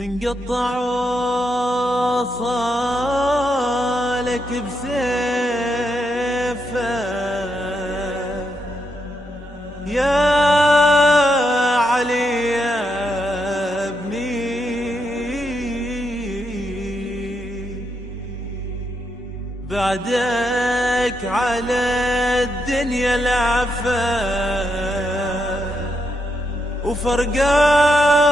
من قطع وصالك بسيفه يا علي يا ابني، بعدك على الدنيا العفا وفرقاك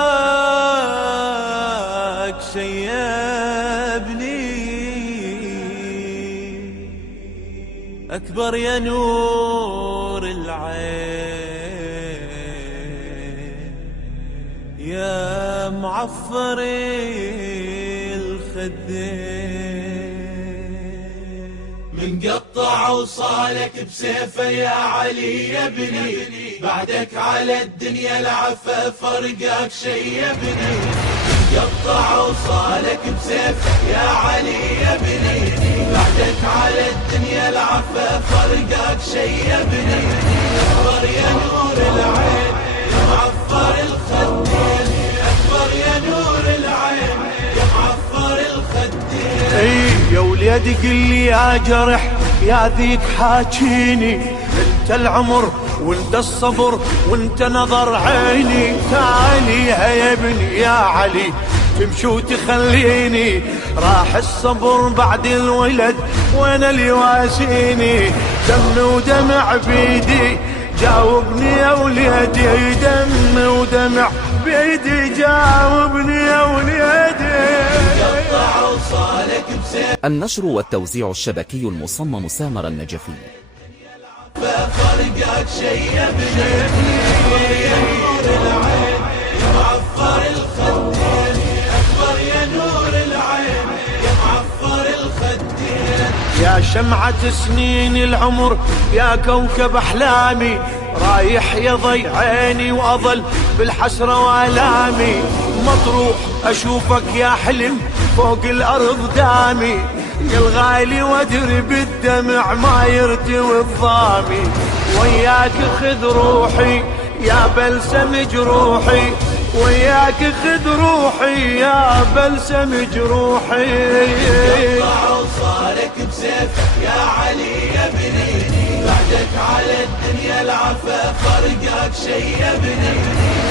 شيبني. أكبر يا نور العين يا معفر الخدين، من قطع وصالك بسيفه يا علي يا ابني، بعدك على الدنيا العفا فرقاك شيبني. من قطع وصالك بسيفه يا علي يا ابني، بعدك على الدنيا العفا فرقاك شيبني. أكبر يا نور العين يا معفر الخدين، أكبر يا نور العين يا معفر الخدين. اي يا وليدي قل لي يا جرح يا ذيك حاجيني، انت العمر وانت الصبر وانت نظر عيني. تعالي يا ابني يا علي تمشي وتخليني، راح الصبر بعد الولد وين اللي يواسيني. دم ودمع بيدي جاوبني يا وليدي، دم ودمع بيدي جاوبني يا وليدي. النشر والتوزيع الشبكي المصمم سامر النجفي. فرقاك شيبني، أكبر يا نور العين يا معفر الخدين، أكبر يا نور العين يا معفر الخدين. يا شمعة سنين العمر يا كوكب أحلامي، رايح يضي عيني وأظل بالحسرة وآلامي. مطروح أشوفك يا حلم فوق الأرض دامي، يا الغالي وادري بالدمع ما يرتوي الضامي. وياك خذ روحي يا بلسم جروحي، وياك خذ روحي يا بلسم جروحي. قطع وصالك بسيفه يا علي يا ابني، بعدك على الدنيا العفا فرقاك شيبني.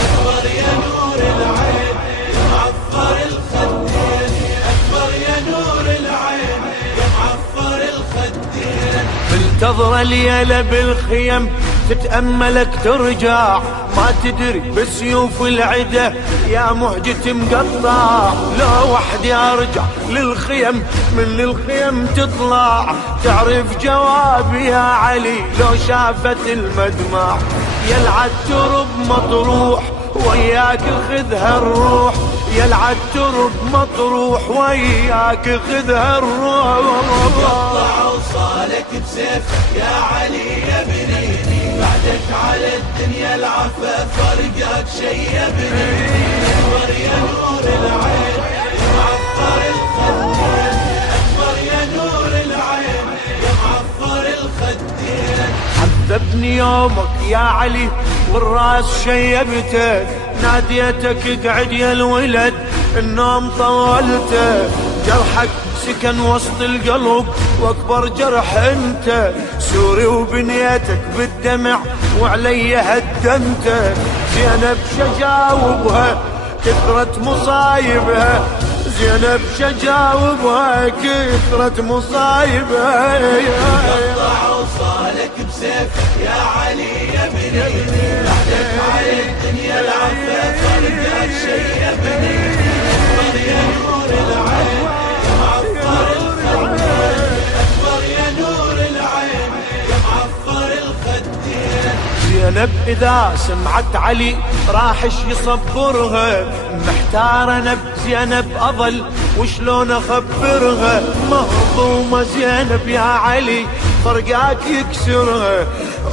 أكبر يا نور العين يا معفر الخدين، أكبر يا نور العين يا معفر الخدين. منتظر الليلة بالخيم تتأملك ترجع، ما تدري بسيوف العدا يا مهجة مقطع. لو وحدي أرجع للخيم من الخيم تطلع، تعرف جوابي يا علي لو شافت المدمع. يلعد ترب مطروح وياك خذها الروح، يلعد ترب مطروح وياك خذها الروح. قطع وصالك بسيفه يا علي يا ابني، بعدك على الدنيا العفا فرقاك شيبني. أكبر يا نور العين يا معفر الخدين، أكبر يا نور العين يا معفر الخدين. عذبني يومك يا علي والراس شيبته، ناديتك اقعد يا الولد النوم طولته. جرحك سكن وسط القلب واكبر جرح انت، سوري وبنيتك بالدمع وعلي هدمته. زينب شجاوبها كثرة مصايبها، زينب شجاوبها كثرة مصايبها. قطع وصالك بسيفه يا علي يا ابني، بعدك على الدنيا العفا فرقاك شيبني. أكبر يا نور العين يا معفر الخدين، أكبر يا نور العين يا معفر الخدين. زينب إذا سمعت علي راحش يصبرها، محتار أنا بزينب أظل وشلون أخبرها. مهضومة زينب يا علي فرقاك يكسرها،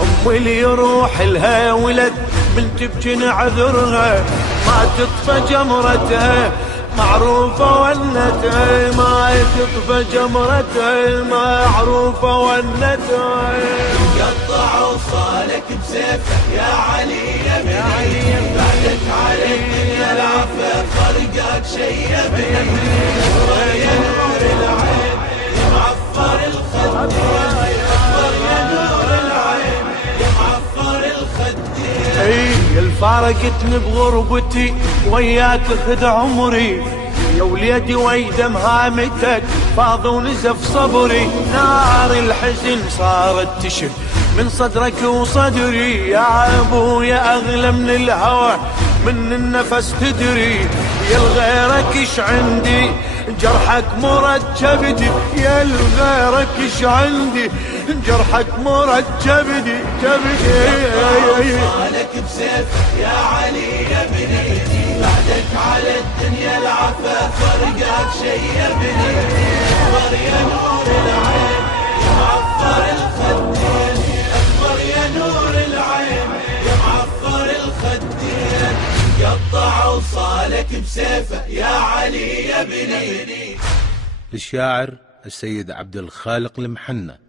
أم اللي يروح لها ولد من تبكي نعذرها. ما تطفى جمرتها معروفة ونتها، ما تطفى جمرتها معروفة ونتها. قطع وصالك بسيفه يا علي يا ابني، بعدك على الدنيا العفا فرقاك شيبني. فارقتني بغربتي وياك خد عمري، يا وليدي ويدم هامتك فاض ونزف صبري، نار الحزن صارت تشب من صدرك وصدري، يا ابويا اغلى من الهوى من النفس تدري، يا الغيرك ايش عندي جرحك مركبدي، يا الغيرك ايش عندي جرحك مركبدي كبدي. صالك بسيف يا علي يا بني، بعدك على الدنيا العفا فرقك شي يا بني، اكبر يا نور العين يا معفر الخدين، اكبر يا نور العين يا معفر الخدين، قطعوا صالك بسيفه يا علي يا بني. للشاعر السيد عبد الخالق المحنى.